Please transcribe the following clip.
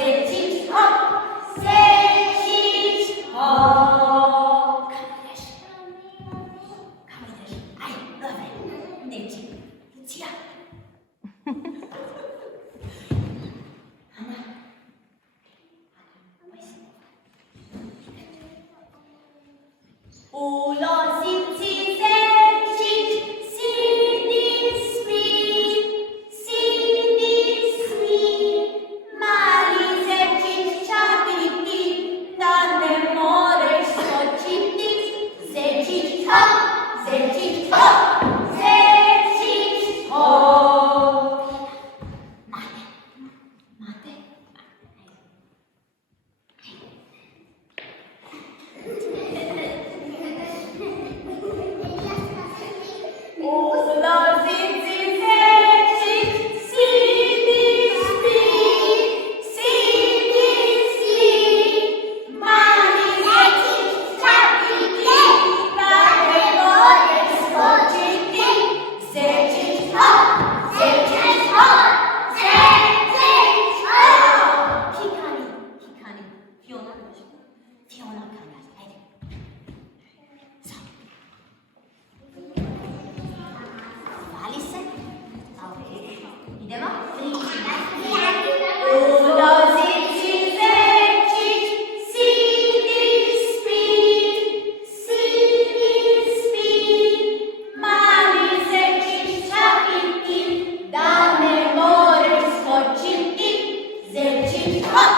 Zečić, hop! Zečić, hop! Kamo ideš? Aj, dobre, neći. Lucija. Ana. U lozici Zečić, sidi, spi, mali Zečić čapiti, da ne moreš skočiti. Zečić hop, Zečić hop, Zečić hop. Mate, mate, u lozici Zečić, sidi, spi, mali Zečić čapiti, da ne moreš skočiti. Zečić hop, Zečić hop, Zečić hop. Kikani, kikani, Fiona kaže. Fiona kaže, ajde. Sad. Hvali se. Idemo. U lozici Zečić, sidi, spi, mali Zečić čapiti, da ne moreš skočiti. Zečić hop,